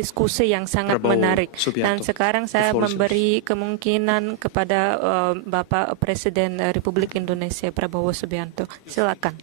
diskusi yang sangat menarik. Dan sekarang saya memberi kemungkinan kepada Bapak Presiden Republik Indonesia Prabowo Subianto. Silakan.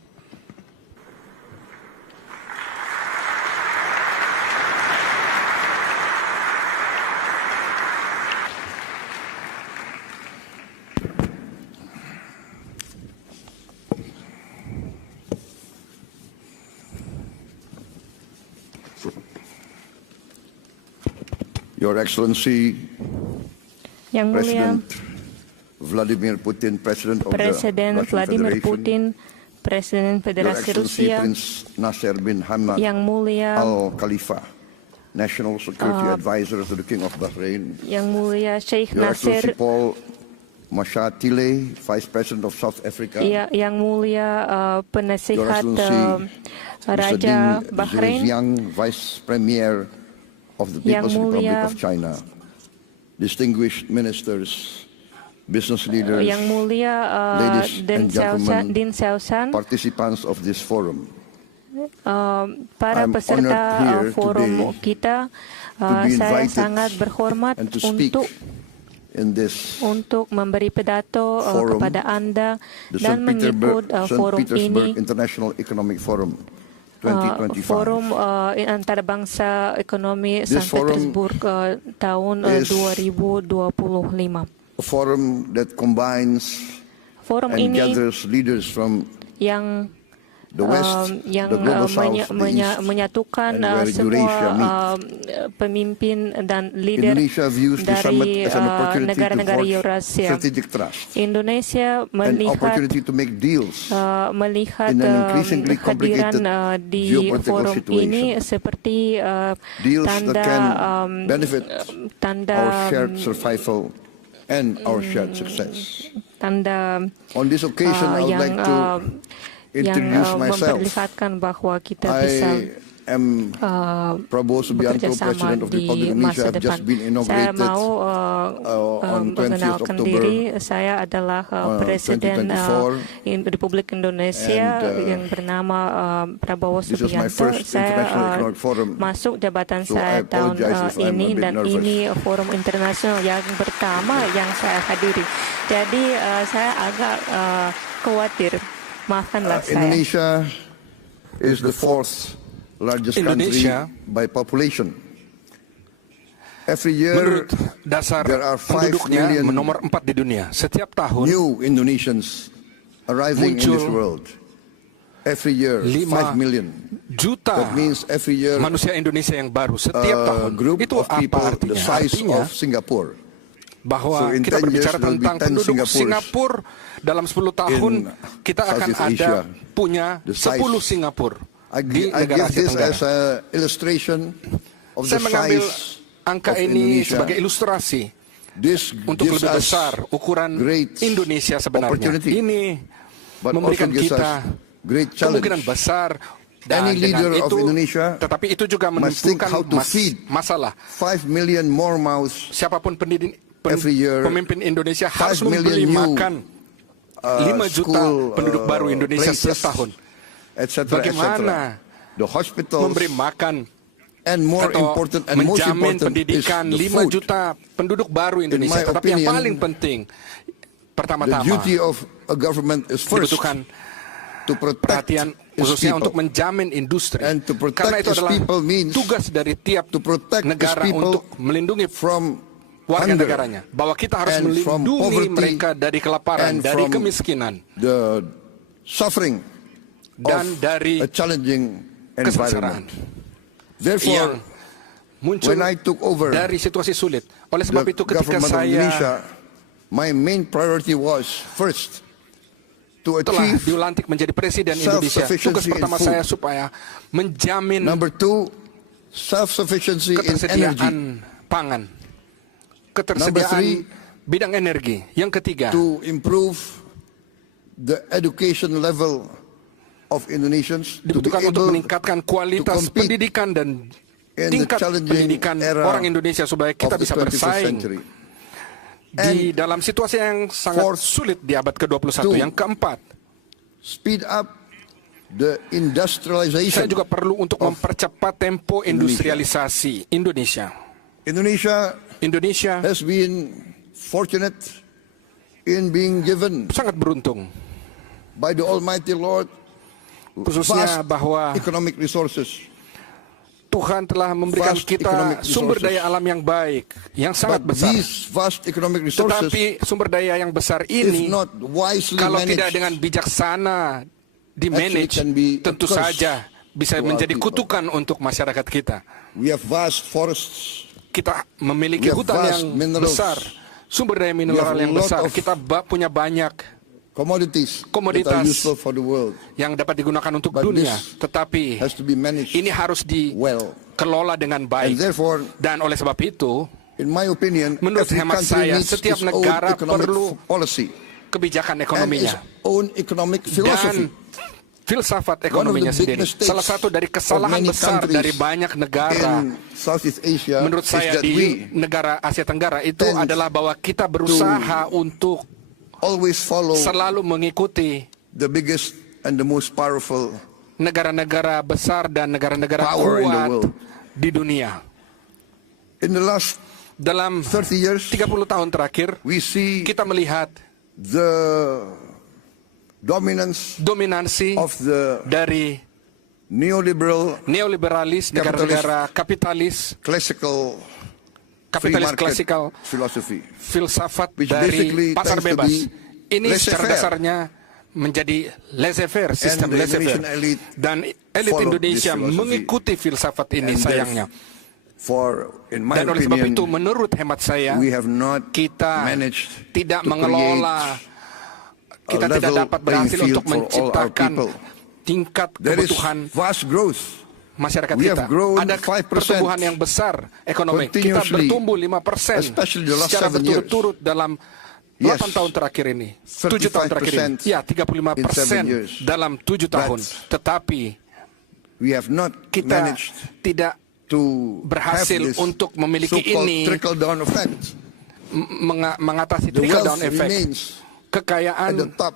Your Excellency, Yang Mulia President Vladimir Putin, President of Presiden the Russian Vladimir Federation, Putin, Presiden Your Federasi Excellency Rusia, Prince Nasser bin Hamad Yang Mulia Al Khalifa, National Security Advisor to the King of Bahrain, Yang Mulia Sheikh Your Excellency Nasser, Paul Mashatile, Vice President of South Africa, Yang Mulia Your Penasihat Excellency Raja Mr. Ding Bahrain, Zhejiang, Vice Premier of the Yang People's Republic Mulia of China, distinguished ministers, business leaders, Yang Mulia ladies and gentlemen, Din Xiaoshan, participants of this forum. para I'm peserta honored here forum today kita, be saya invited sangat berhormat and to speak in this untuk memberi pidato forum, kepada Anda the dan St. mengikut St. forum Petersburg ini, International Economic Forum 2025. forum antarabangsa ekonomi This St. Petersburg tahun is 2025. A forum that combines Forum and ini gathers leaders from yang the West, yang the Global South, the East, menyatukan and where Eurasia semua pemimpin dan leader Indonesia views the summit dari as an opportunity to negara-negara forge Eurasia. strategic trust, Indonesia an melihat opportunity to make deals melihat in an increasingly kehadiran complicated di geopolitical forum ini situation. seperti Deals tanda that can benefit tanda our shared survival and our shared success. tanda On this occasion, I would yang like to introduce myself. memperlihatkan bahwa kita bisa I am Prabowo Subianto, bekerja sama President of the di Republic of masa Indonesia. I've depan. just been Saya inaugurated mau on 20th mengenalkan October diri. Saya adalah Presiden 2024. Republik Indonesia And, yang bernama Prabowo This is my Subianto. first International Saya Economic Forum. masuk jabatan So saya I tahun apologize if I'm ini a bit dan nervous. ini forum internasional yang pertama yang saya hadiri. Jadi saya agak khawatir. Maafkanlah saya. Indonesia is the fourth largest Indonesia, country by population. Every year, menurut dasar there are 5 penduduknya million nomor 4 di dunia. Setiap tahun new Indonesians arriving in muncul this world. Every year, 5 million. juta That means every year manusia Indonesia yang baru setiap a tahun. group Itu of people apa the artinya? size Artinya of Singapore. bahwa So in kita 10 years berbicara there will be tentang 10 penduduk Singapores Singapura dalam 10 tahun kita akan Southeast ada Asia. punya The size. 10 Singapura di I negara give Asia this Tenggara. as an illustration of the Saya mengambil size angka of ini Indonesia. sebagai ilustrasi This untuk gives lebih us besar ukuran great Indonesia sebenarnya. opportunity, Ini but memberikan also gives kita us great challenge. kemungkinan besar. Dan Any dengan leader of itu, Indonesia tetapi itu juga must think menimbulkan how to feed masalah. 5 million more mouths Siapapun every year, pemimpin Indonesia 5 harus membeli million new, makan 5 juta school, penduduk baru Indonesia places, setiap tahun. etc. Bagaimana The hospitals memberi makan and more atau important and most menjamin important is pendidikan the 5 food. juta penduduk baru Indonesia. my Tetapi yang opinion, paling penting, The pertama-tama duty of a government is first dibutuhkan to protect perhatian its khususnya people. untuk menjamin industri. And to protect Karena itu its adalah people means tugas dari tiap to protect its negara people untuk melindungi from warga hunger negaranya. Bahwa kita harus and from melindungi poverty mereka dari kelaparan, and dari from kemiskinan, the suffering dan of dari a challenging kesengsaraan environment. yang Therefore, muncul when I took over dari situasi sulit. Oleh sebab the itu ketika government of Indonesia, saya my main priority was first to telah achieve dilantik menjadi presiden Indonesia, tugas self-sufficiency in pertama food. saya supaya menjamin Number 2, self-sufficiency in energy. ketersediaan pangan, ketersediaan Number 3, bidang energi. Yang ketiga, to improve the education level of Indonesians to be dibutuhkan untuk able meningkatkan kualitas to compete pendidikan dan in the tingkat challenging pendidikan era orang Indonesia supaya kita of the bisa 21st bersaing century. di dalam situasi yang sangat fourth, sulit di abad ke-21. to Yang keempat, Speed up the Saya industrialization. juga perlu untuk mempercepat tempo industrialisasi Indonesia. Indonesia has been fortunate in being given Sangat beruntung, by the Almighty Lord khususnya vast bahwa economic resources. Tuhan telah memberikan Vast kita economic sumber resources. daya alam yang baik, yang sangat But besar. these vast economic resources, Tetapi sumber daya yang besar if ini, not wisely kalau managed, tidak dengan bijaksana di-manage, can be a tentu curse saja bisa to our menjadi people. kutukan untuk masyarakat kita. we have vast forests, Kita memiliki We have hutan vast yang minerals. besar, sumber daya mineral have a yang lot besar. of Kita punya banyak commodities that Komoditas. are useful for the world, yang dapat digunakan untuk But dunia. this Tetapi has to be managed ini harus well. dikelola dengan And baik. therefore, Dan oleh sebab itu, in my opinion, Menurut every hemat country saya, needs setiap its own negara economic perlu policy kebijakan and its ekonominya own economic philosophy. dan filsafat ekonominya big sendiri. mistakes Salah satu dari kesalahan of many besar countries dari banyak negara in Southeast Asia menurut is saya that di we negara Asia Tenggara itu tend adalah bahwa kita berusaha untuk always follow selalu mengikuti the biggest and the most powerful negara-negara besar dan negara-negara power in the kuat world. di dunia. In the last Dalam 30 years, 30 tahun terakhir, we see kita melihat the dominance dominansi of the dari neoliberal neoliberalis, negara-negara kapitalis free market klasikal, philosophy, filsafat which dari basically pasar tends to bebas. be Ini secara laissez-faire. dasarnya menjadi laissez-faire, sistem the laissez-faire. Indonesian elite Dan elit follow Indonesia this philosophy. mengikuti filsafat ini, And sayangnya. in my Dan oleh sebab opinion, itu, menurut hemat saya, we have not kita managed tidak to mengelola, kita a tidak level dapat playing berhasil field untuk for all our menciptakan people. tingkat There is kebutuhan vast growth. masyarakat We kita. have grown Ada 5% pertumbuhan yang besar ekonomi. Kita continuously, bertumbuh 5% especially the last secara 7 years. berturut-turut dalam 8 Yes, tahun terakhir ini. 7 tahun terakhir ini. 35% Ya, 35% in 7 years. dalam 7 tahun. Tetapi We have not kita managed tidak to berhasil have this untuk memiliki so-called ini, trickle-down effect. mengatasi The trickle down wealth effect. remains at the Kekayaan top,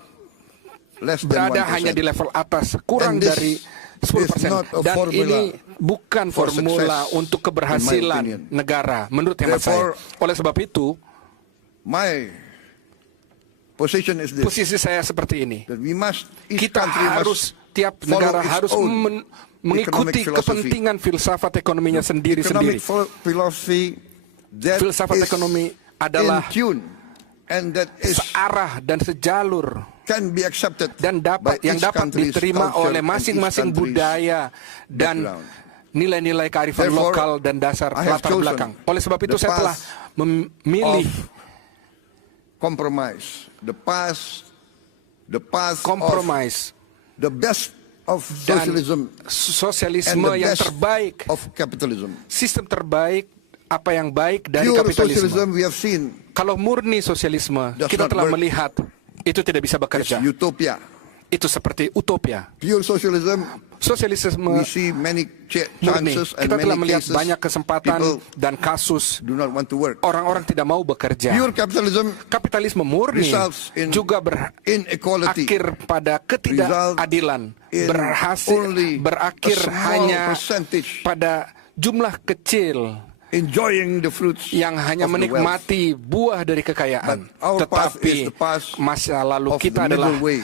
less than berada 1%. hanya di level atas, kurang And this dari 10%. is not a Dan formula ini bukan for formula success, untuk in my keberhasilan opinion. negara, menurut hemat saya. Therefore, Oleh sebab itu, My position is this, posisi saya seperti ini. that we must, each Kita country harus, must tiap follow negara its harus own mengikuti economic philosophy. kepentingan filsafat ekonominya sendiri-sendiri. economic philosophy that Filsafat is ekonomi adalah in tune and that is searah dan sejalur can be accepted dan by yang each dapat country's diterima culture oleh and each masing-masing country's budaya dan background. nilai-nilai kearifan Therefore, lokal dan dasar I have latar chosen belakang. Oleh sebab itu the saya telah path memilih compromise, the path kompromis of the best of dan socialism and sosialisme the yang best terbaik, of capitalism. sistem terbaik, apa yang baik dari Pure kapitalisme. socialism we have seen Kalau murni sosialisme, Does kita not telah work. melihat itu tidak bisa is bekerja. utopia. Itu seperti utopia. Pure socialism, Sosialisme we see many murni, chances and kita telah many melihat cases banyak kesempatan people dan kasus do not want to work. orang-orang tidak mau bekerja. Pure capitalism Kapitalisme murni results in juga inequality, berakhir pada ketidakadilan, in only berakhir a small hanya percentage pada jumlah kecil enjoying the fruits yang hanya of the wealth. menikmati buah dari kekayaan. But our path is Tetapi the path masa lalu of kita the adalah middle way.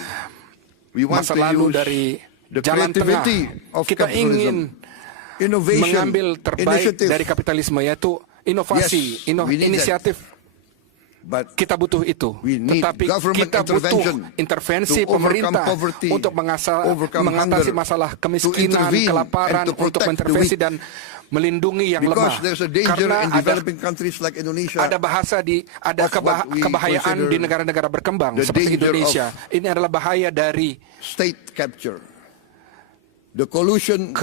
We want masa to lalu use dari the jalan tengah. creativity of Kita ingin capitalism, innovation, mengambil terbaik initiative. dari kapitalisme, yaitu inovasi, Yes, we need inisiatif. But Kita butuh itu, we need tetapi government kita butuh intervention intervensi to overcome pemerintah poverty, untuk overcome mengatasi hunger, masalah to kemiskinan, intervene kelaparan, and to untuk protect the mengintervensi weak. dan melindungi yang lemah. because there's a danger Karena in developing countries like Indonesia, ada of what we kebahayaan consider di negara-negara berkembang the seperti danger Indonesia. Ini adalah bahaya dari state capture, the collusion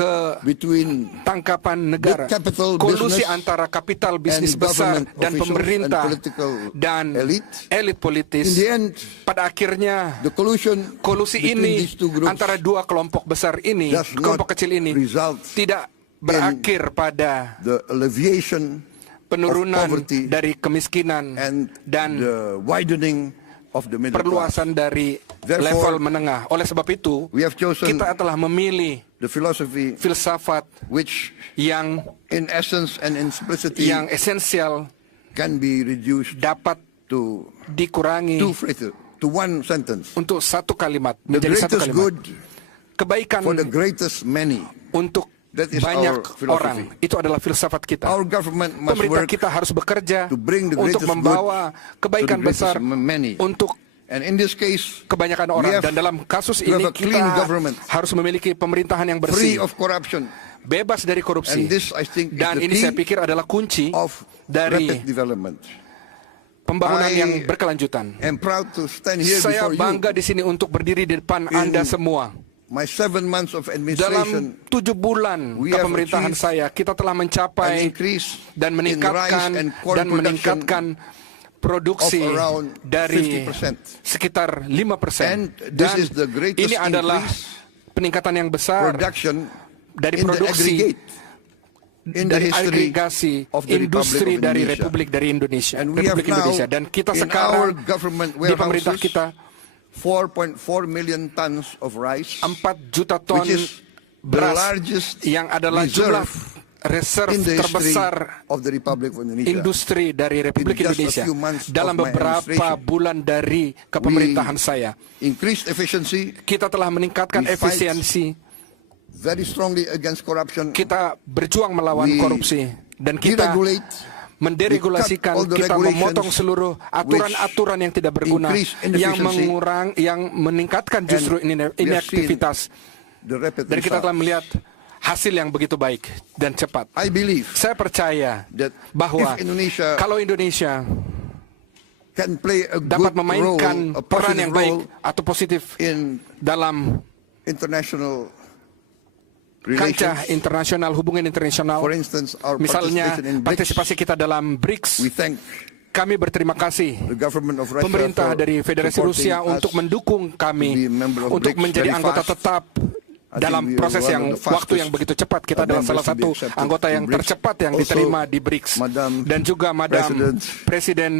between tangkapan negara, Big capital kolusi business antara kapital bisnis and besar government dan officials pemerintah and political dan elite. elit politis. In the end, Pada akhirnya the collusion kolusi between ini these two groups antara dua kelompok besar ini, does not kelompok kecil ini result tidak berakhir pada the alleviation penurunan of poverty dari kemiskinan and dan the widening of the middle class. perluasan dari Therefore, level menengah. Oleh sebab itu, We have chosen kita telah memilih the philosophy filsafat which, yang in essence and in simplicity, esensial can be reduced dapat to dikurangi two phrases, to one sentence. untuk satu kalimat, The menjadi satu greatest kalimat. good Kebaikan for the greatest many. untuk That is banyak our philosophy. orang, itu adalah filsafat kita. Our government must Pemerintah work kita harus bekerja to bring the untuk greatest membawa good kebaikan to the greatest besar many. untuk And in this case, kebanyakan we orang. have Dan dalam kasus to have ini a clean kita government, harus memiliki pemerintahan yang free bersih, of corruption, bebas dari korupsi. and this, I think, is Dan the ini key saya pikir adalah kunci of dari rapid development. pembangunan I yang berkelanjutan. I'm proud to stand here Saya before bangga you di sini untuk berdiri di depan In Anda semua. my 7 months of administration, Dalam 7 bulan we have kepemerintahan achieved saya, kita telah an mencapai increase dan in rice meningkatkan and corn dan production meningkatkan produksi of around dari 50%. sekitar 5%. And this Dan is the greatest ini adalah increase peningkatan yang besar production dari in the produksi aggregate in the dari history agregasi of the industri Republic of dari Indonesia. Republik dari Indonesia, And we have Republik now Indonesia. Dan kita in our sekarang government di pemerintah warehouses kita 4.4 million tons of rice, 4 juta ton which is the beras largest yang adalah jumlah reserve in the history terbesar of the Republic of Indonesia. industri dari Republik In just a Indonesia few months dalam of my beberapa administration, bulan dari kepemerintahan saya. Increased efficiency, Kita telah meningkatkan We fight efisiensi, very strongly against corruption. kita berjuang melawan We korupsi, dan kita deregulate, menderegulasikan, we cut all the kita memotong regulations seluruh aturan-aturan yang tidak berguna, increase yang inefficiency, yang meningkatkan justru we have inaktivitas. the rapid Dan kita telah results. melihat hasil yang begitu baik dan cepat. I believe Saya percaya that bahwa if Indonesia kalau Indonesia can play a dapat good memainkan role, a peran positive yang baik role atau positif in dalam international kancah relations, internasional, hubungan internasional, for instance, our misalnya participation in partisipasi BRICS, kita dalam BRICS, we thank kami berterima kasih the government of Russia pemerintah for dari Federasi supporting Rusia us untuk mendukung to kami be a member of untuk BRICS menjadi very anggota fast. tetap I dalam think we are proses one yang of the waktu fastest yang begitu cepat. Kita adalah members salah to be satu accepted anggota in yang BRICS. tercepat yang Also, diterima di BRICS. Madam Dan juga Presiden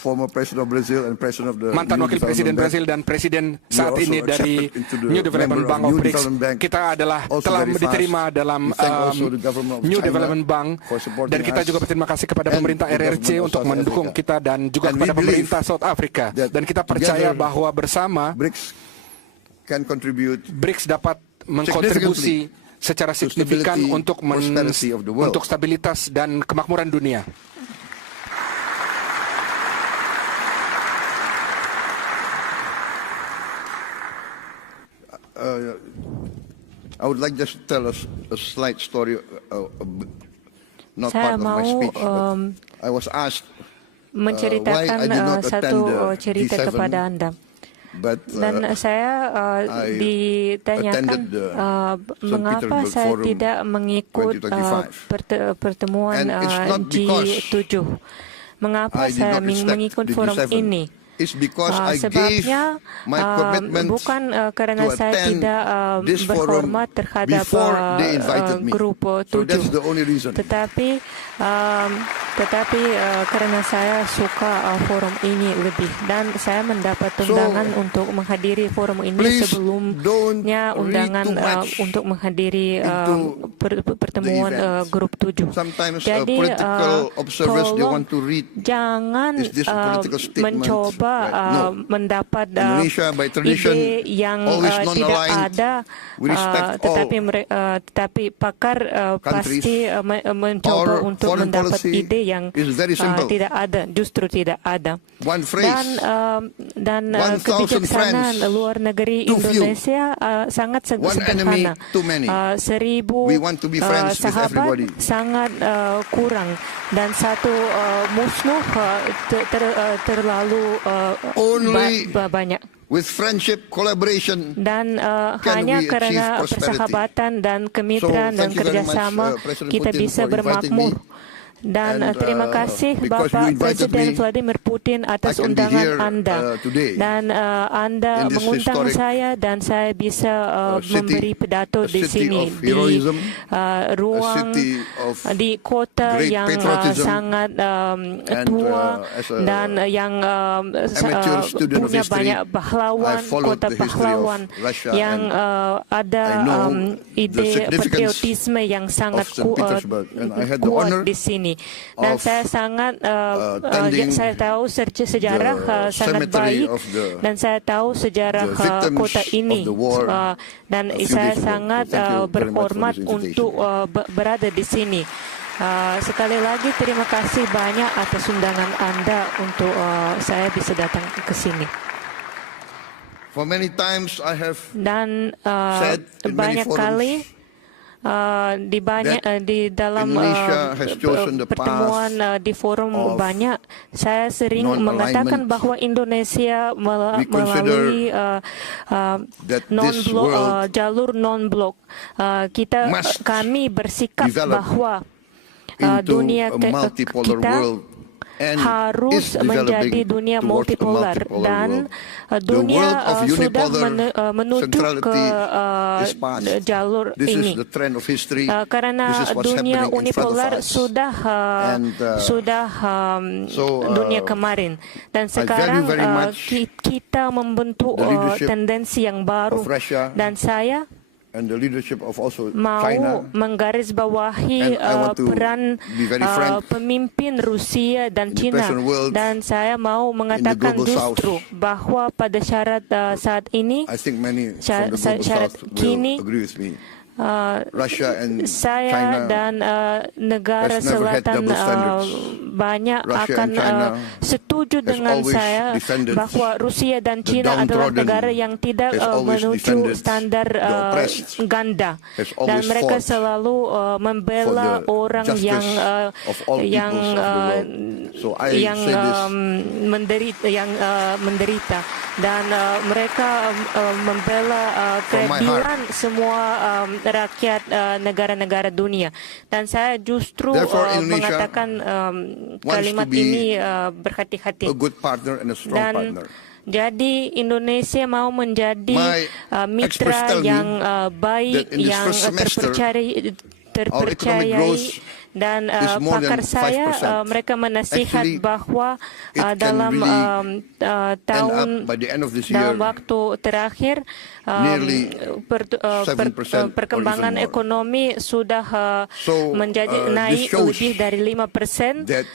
former president of Brazil and president of the mantan New wakil presiden Development Brazil Bank. dan presiden We saat also ini dari accepted into the New Development member Bank of of New BRICS. Development Bank. Kita adalah Also telah very diterima fast. dalam We thank also the government of New China Development Bank, for supporting dan kita us juga berterima kasih kepada and pemerintah the RRC government of untuk South mendukung Africa. kita, dan juga And kepada we believe pemerintah South Africa. that Dan kita percaya together bahwa bersama BRICS can contribute BRICS dapat mengkontribusi secara to signifikan stability, untuk prosperity of the world. untuk stabilitas dan kemakmuran dunia. I would like just to tell us a slight story, not Saya part of my mau speech, but I was asked menceritakan why I did not satu attend the cerita G7, kepada Anda. but Dan saya I ditanyakan attended the St. mengapa Petersburg saya Forum tidak mengikut 2025. pertemuan And it's not because G7. Mengapa I did saya not respect mengikut the forum G7. ini? It's because I gave Sebabnya my commitment bukan karena to saya attend tidak this forum berhormat terhadap before they invited me. grup So 7. that's the only reason. Tetapi karena saya suka forum ini lebih, dan saya mendapat undangan untuk menghadiri forum ini please sebelumnya don't read undangan too much untuk menghadiri into pertemuan the event. grup 7. Sometimes Jadi political observers they tolong want to read. jangan Is this a political statement? mencoba Right. No. mendapat Indonesia by tradition ide yang always tidak non-aligned. ada, We respect tetapi pakar countries. pasti mencoba Our untuk foreign mendapat policy ide yang is very simple. tidak ada, justru tidak ada. One phrase. Dan 1,000 kebijaksanaan friends, luar negeri too few. Indonesia sangat One enemy, sederhana. too many. 1000 We want to be friends with sahabat everybody. sangat kurang, dan satu musuh terlalu Only banyak. With friendship, collaboration, Dan can hanya we achieve karena prosperity. persahabatan dan kemitraan So, dan thank you very much, kerjasama President kita Putin, bisa for inviting bermakmur. me. Dan And, terima kasih because you Bapak invited Presiden me, Vladimir Putin I atas can be undangan here, Anda. today Dan Anda in this mengundang historic, saya dan saya bisa city, memberi pidato a di city sini of di heroism, ruang city of di kota great yang patriotism, sangat and, tua as a dan yang amateur student of punya history, banyak pahlawan, I followed kota the history of pahlawan Russia, yang and ada I know the ide significance patriotisme yang sangat of St. Petersburg, and I had the kuat honor di sini. Dan of saya sangat attending saya tahu sejarah the sangat cemetery baik of the- dan saya tahu sejarah the victims kota ini of the war dan a few saya days ago. sangat So thank you very much for berhormat this invitation. untuk berada di sini. Sekali lagi terima kasih banyak atas undangan Anda untuk saya bisa datang ke sini. For many times I have Dan said in many banyak forums kali di dalam Indonesia has chosen the pertemuan path di forum of banyak saya sering non-alignment. mengatakan bahwa Indonesia We melalui that this world jalur non-blok must kami bersikap develop bahwa into dunia a multipolar kita world and harus is menjadi developing dunia towards a multipolar dan world. dunia The world of sudah unipolar menuju ke centrality is past. jalur This ini. is the trend of history. Karena This is what's dunia happening in front of unipolar us. sudah And, so, dunia kemarin dan sekarang very much kita membentuk the leadership tendensi yang baru of Russia dan saya and the leadership of also mau China. menggarisbawahi And I want to peran be very frank, pemimpin Rusia dan in the China present world, dan saya mau mengatakan global justru south, bahwa pada syarat saat ini I think many from the global syarat south will kini agree with me. Russia and saya China dan negara has never had selatan double standards. banyak Russia akan and China setuju has dengan always saya defended bahwa Rusia dan the China adalah downtrodden, negara yang tidak has always menuju defended standar the oppressed, ganda has dan always mereka fought selalu membela for the orang justice yang of all yang peoples of the world. So I yang say this menderita dan mereka membela from my keadilan semua rakyat negara-negara dunia dan saya justru Therefore, Indonesia mengatakan wants kalimat to be ini berhati-hati a good partner and a strong dan partner. jadi Indonesia mau menjadi My mitra experts tell me yang baik that in this yang first semester, terpercayai growth dan is more pakar than saya 5%. mereka menasihat Actually, bahwa it can dalam really tahun by the end of this dalam year, waktu terakhir nearly 7% perkembangan or even more. ekonomi sudah So, menjadi this naik shows lebih dari 5% that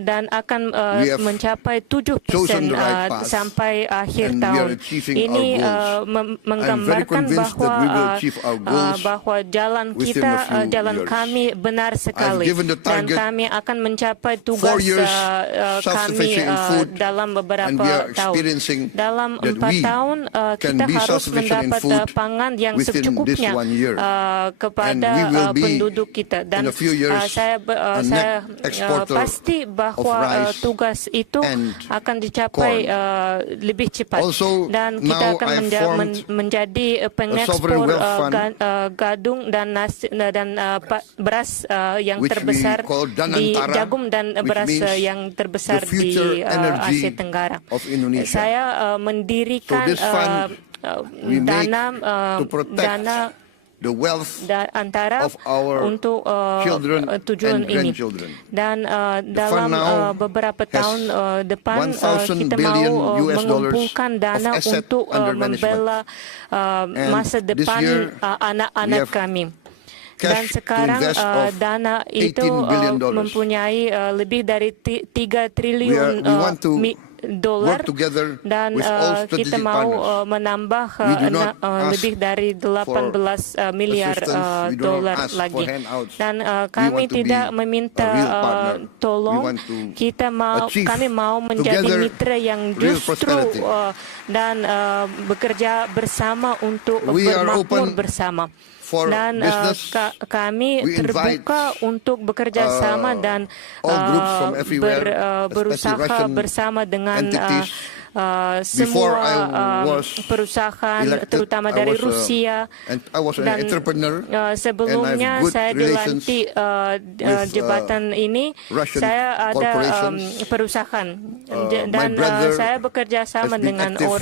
dan akan we have mencapai 7% chosen the right path sampai akhir and we are tahun. achieving Ini our goals. menggambarkan I'm very convinced bahwa that we will achieve our goals bahwa jalan within kita, a few jalan years. kami benar sekali given the dan target kami akan mencapai 4 tugas years kami self-sufficient in food, dalam and beberapa we are tahun. experiencing Dalam that 4 we tahun can kita be harus self-sufficient in mendapat food pangan yang within this secukupnya 1 year. kepada And we will be, penduduk kita dan in a few years, saya a net exporter pasti bahwa of rice tugas itu and akan dicapai lebih cepat Also, dan kita now akan I formed menjadi pengekspor sovereign wealth fund gadung dan beras yang which we terbesar call di Danantara, jagung dan which beras means yang terbesar the future di energy Asia Tenggara. of Indonesia. Saya mendirikan So this fund we make to protect dana the wealth antara of our untuk children tujuan and ini grandchildren. dan The dalam fund now beberapa has tahun depan 1,000 kita billion mau US mengumpulkan dana of asset untuk under management. membela masa this depan year, anak-anak we have kami. cash Dan to sekarang invest of dana itu $18 billion. mempunyai lebih dari 3 triliun We want to dolar work together dan with all kita strategic mau partners. menambah We do not ask lebih dari 18 miliar assistance. We do not dolar ask for lagi handouts. dan We kami want to tidak be meminta a real partner. tolong. We want to Kami mau menjadi together mitra yang real justru prosperity. dan bekerja bersama untuk We are bermakmur open bersama. for Dan business. kami We invite, terbuka untuk bekerja sama dan all groups from everywhere, especially berusaha Russian bersama dengan entities Before I semua was perusahaan, elected, terutama I dari was, Rusia. and I was an Dan entrepreneur, sebelumnya and I have good saya relations dilantik with, jabatan ini, Russian saya ada corporations. perusahaan My dan brother saya bekerja sama has been dengan active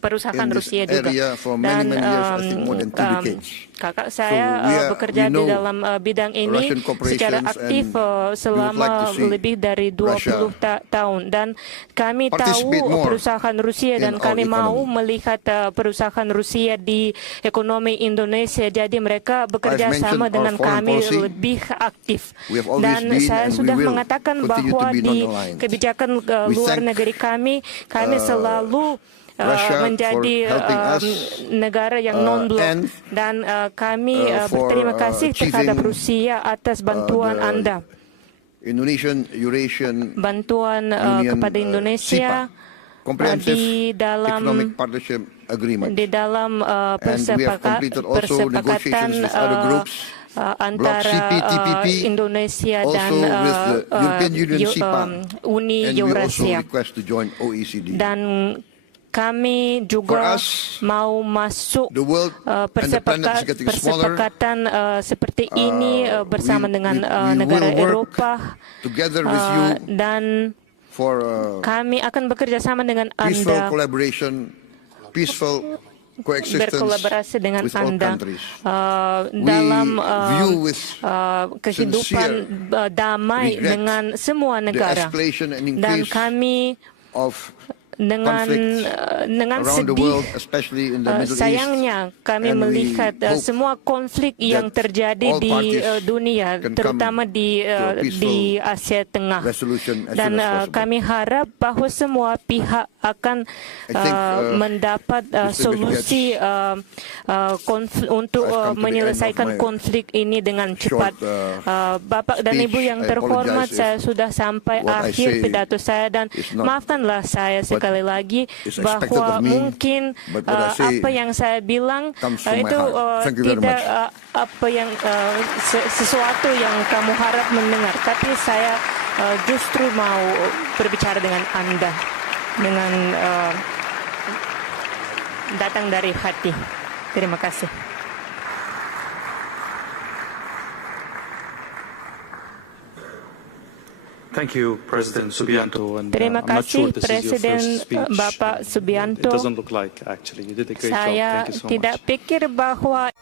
perusahaan in this Rusia juga. area for many, many years, I think more than 2 decades. Kakak saya So bekerja we di know dalam bidang ini Russian corporations secara aktif and we would selama like to see lebih dari 20 tahun, dan kami tahu participate more perusahaan Rusia dan in kami our mau economy. melihat perusahaan Rusia di ekonomi Indonesia, jadi mereka bekerja I've mentioned sama our dengan foreign kami policy. lebih aktif. We have always Dan been saya and we sudah will mengatakan continue to bahwa be di non-aligned. kebijakan We luar thank, negeri kami selalu Russia menjadi for helping us, negara yang non-blok, and dan kami for, berterima kasih terhadap achieving, Rusia atas bantuan the Anda, Indonesian Eurasian bantuan Union, kepada Indonesia SIPA, Comprehensive di dalam Economic Partnership Agreement. di dalam And we have completed also persepakatan negotiations with other groups, antara CPTPP, Indonesia dan also with the European Union SIPA, Uni and we also Eurasia. request to join OECD. Dan kami juga For us, mau masuk the world and the planet is getting smaller. persepakatan seperti ini bersama dengan we negara will work Eropa, together with you dan for kami akan bekerja sama dengan peaceful Anda, collaboration, peaceful coexistence berkolaborasi dengan with all Anda countries. dalam view with kehidupan damai regret dengan semua the negara, escalation and dan increase kami of dengan around the sedih, world, especially in the Middle sayangnya kami and we melihat hope semua konflik yang that terjadi all di parties dunia, can terutama come di to a peaceful di Asia Tengah. resolution as Dan soon as possible. kami harap bahwa semua pihak akan I think, mendapat solusi untuk I've come to the menyelesaikan end of my konflik ini dengan cepat. short, Bapak dan speech. Ibu yang I terhormat, apologize saya if sudah sampai what I akhir say pidato saya, dan is not maafkanlah saya sekali lagi is expected bahwa of me, mungkin but what I say apa yang saya bilang comes from my itu heart. Thank you very tidak much. apa yang sesuatu yang kamu harap mendengar, tapi saya justru mau berbicara dengan Anda dengan datang dari hati. Terima kasih. Thank you, President Subianto. And, Terima I'm not sure kasih this is your Presiden first speech. Bapak It Subianto. doesn't look like, actually. You did a great job. Saya Thank you so tidak much. pikir bahwa